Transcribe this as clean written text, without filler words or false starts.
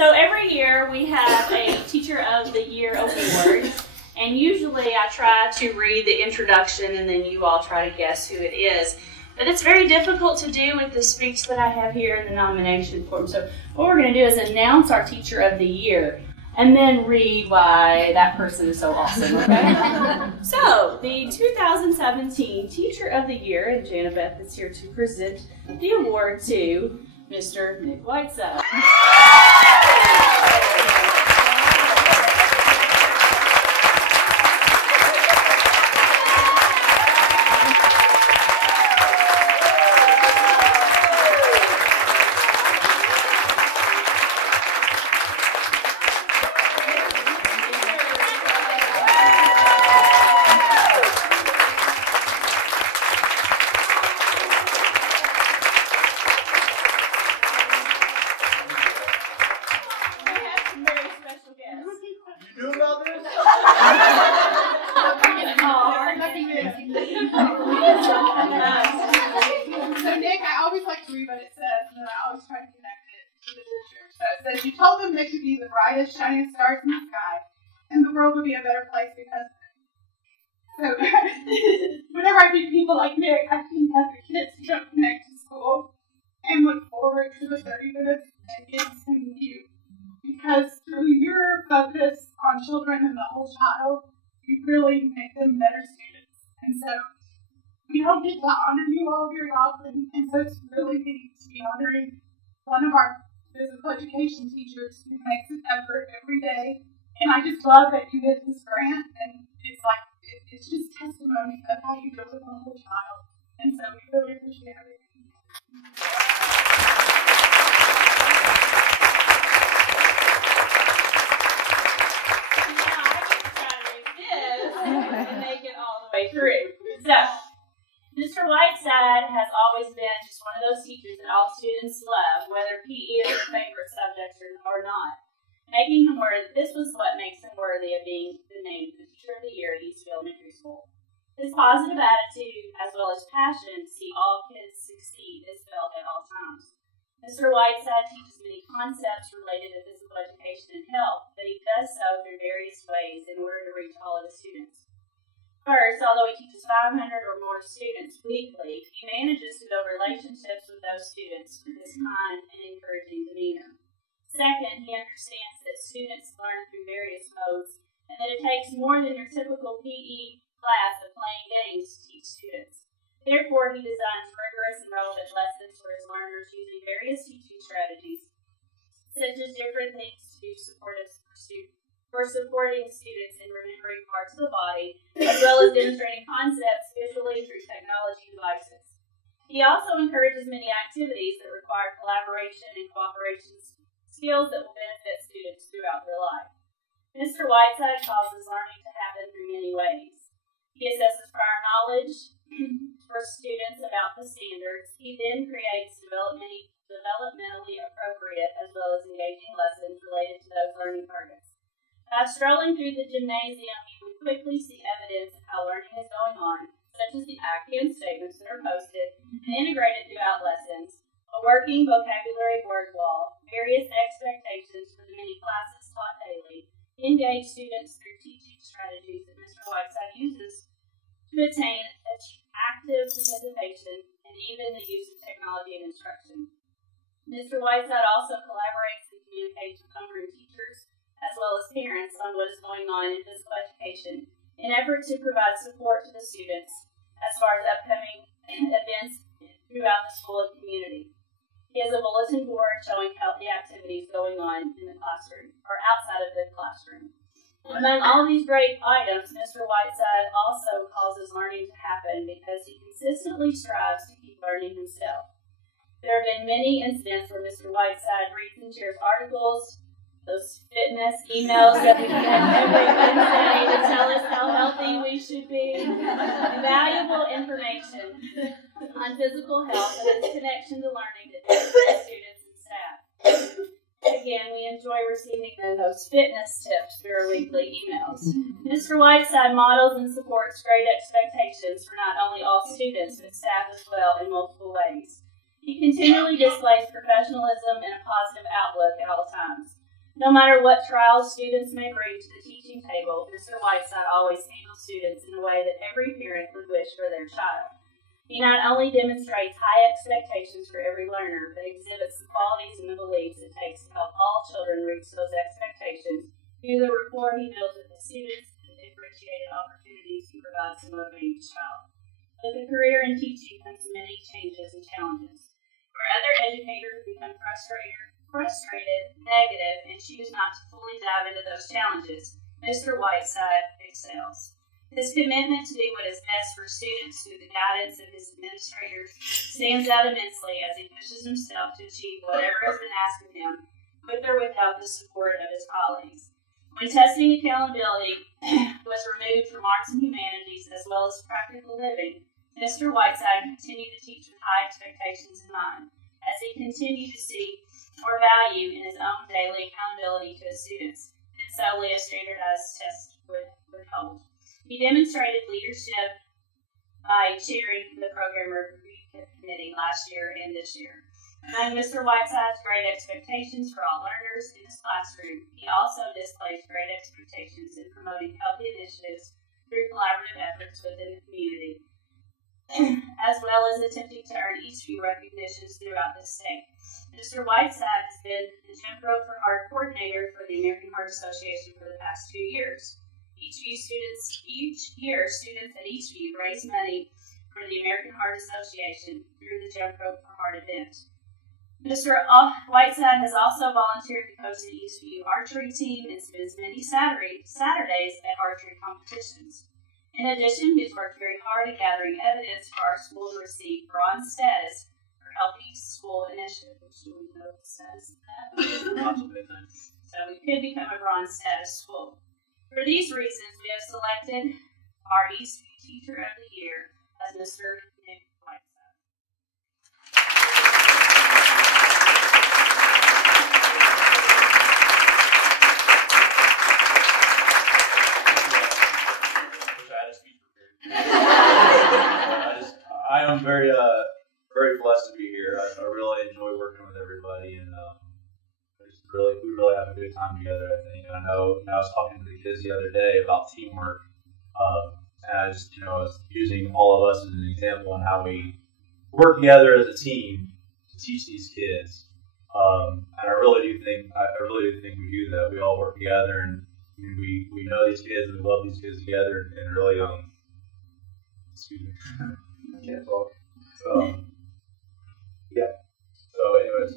So every year we have a Teacher of the Year award, and usually I try to read the introduction and then you all try to guess who it is. But it's very difficult to do with the speech that I have here in the nomination form. So what we're going to do is announce our Teacher of the Year and then read why that person is so awesome, okay? So, the 2017 Teacher of the Year, and Jana Beth is here to present the award to Mr. Nick Whiteside. You told them they could be the brightest, shining stars in the sky, and the world would be a better place because of them. So, whenever I meet people like Nick, I think of the kids who don't connect to school and look forward to the 30 minutes and gives them you. Because through your focus on children and the whole child, you really make them better students. And so, we don't get to honor you all very often, and so it's really neat to be honoring one of our physical education teachers who makes an effort every day. And I just love that you get this grant, and it's like, it's just testimony of how you deal with the whole child. And so we really appreciate everything. Now I can try to do this and make it all the way through. So, Mr. Whiteside has always been just one of those teachers that all students love, whether PE is their favorite subject or not. Making him worthy, this was what makes him worthy of being the named the Teacher of the Year at Eastville Elementary School. His positive attitude, as well as passion to see all kids succeed, is felt at all times. Mr. Whiteside teaches many concepts related to physical education and health, but he does so through various ways in order to reach all of his students. First, although he teaches 500 or more students weekly, he manages to build relationships with those students through his kind and encouraging demeanor. Second, he understands that students learn through various modes and that it takes more than your typical PE class of playing games to teach students. Therefore, he designs rigorous and relevant lessons for his learners using various teaching strategies, such as different things to do for supporting students in remembering parts of the body, as well as demonstrating concepts visually through technology devices. He also encourages many activities that require collaboration and cooperation skills that will benefit students throughout their life. Mr. Whiteside causes learning to happen through many ways. He assesses prior knowledge for students about the standards. He then creates developmentally appropriate as well as engaging lessons related to those learning targets. By strolling through the gymnasium, you would quickly see evidence of how learning is going on, such as the active statements that are posted and integrated throughout lessons, a working vocabulary word wall, various expectations for the many classes taught daily, engage students through teaching strategies that Mr. Whiteside uses to attain active participation, and even the use of technology and instruction. Mr. Whiteside also collaborates and communicates with homeroom teachers, as well as parents, on what is going on in physical education in an effort to provide support to the students as far as upcoming events throughout the school and community. He has a bulletin board showing healthy activities going on in the classroom or outside of the classroom. Among all these great items, Mr. Whiteside also causes learning to happen because he consistently strives to keep learning himself. There have been many incidents where Mr. Whiteside reads and shares articles, those fitness emails that we get every Wednesday to tell us how healthy we should be, valuable information on physical health and its connection to learning that benefits students and staff. Again, we enjoy receiving those fitness tips through our weekly emails. Mr. Whiteside models and supports great expectations for not only all students, but staff as well in multiple ways. He continually displays professionalism and a positive outlook at all times. No matter what trials students may bring to the teaching table, Mr. Whiteside always handles students in a way that every parent would wish for their child. He not only demonstrates high expectations for every learner, but exhibits the qualities and the beliefs it takes to help all children reach those expectations through the rapport he builds with the students and the differentiated opportunities he provides to motivate each child. With a career in teaching comes many changes and challenges. Where other educators become frustrated, negative, and choose not to fully dive into those challenges, Mr. Whiteside excels. His commitment to do what is best for students through the guidance of his administrators stands out immensely as he pushes himself to achieve whatever has been asked of him, with or without the support of his colleagues. When testing accountability was removed from arts and humanities as well as practical living, Mr. Whiteside continued to teach with high expectations in mind, as he continued to see or value in his own daily accountability to his students, and solely a standardized test would hold. He demonstrated leadership by chairing the program review committee last year and this year. Among Mr. Whiteside's great expectations for all learners in his classroom, he also displays great expectations in promoting healthy initiatives through collaborative efforts within the community, as well as attempting to earn EVES recognitions throughout the state. Mr. Whiteside has been the Jim Crow for Heart coordinator for the American Heart Association for the past 2 years. Each year, students at EVES raise money for the American Heart Association through the Jim Crow for Heart event. Mr. Whiteside has also volunteered to coach the EVES archery team and spends many Saturdays at archery competitions. In addition, he has worked very hard at gathering evidence for our school to receive bronze status for Healthy School Initiative, which we know the status of that. So we could become a bronze status school. For these reasons, we have selected our EVES Teacher of the Year as Mr. Nick Whiteside. I am very blessed to be here. I really enjoy working with everybody, and we really have a good time together, I think. And I was talking to the kids the other day about teamwork, and I was using all of us as an example on how we work together as a team to teach these kids. And I really do think we do that. We all work together, and we know these kids, and we love these kids together, and really excuse me, I can't talk. Yeah. So anyways,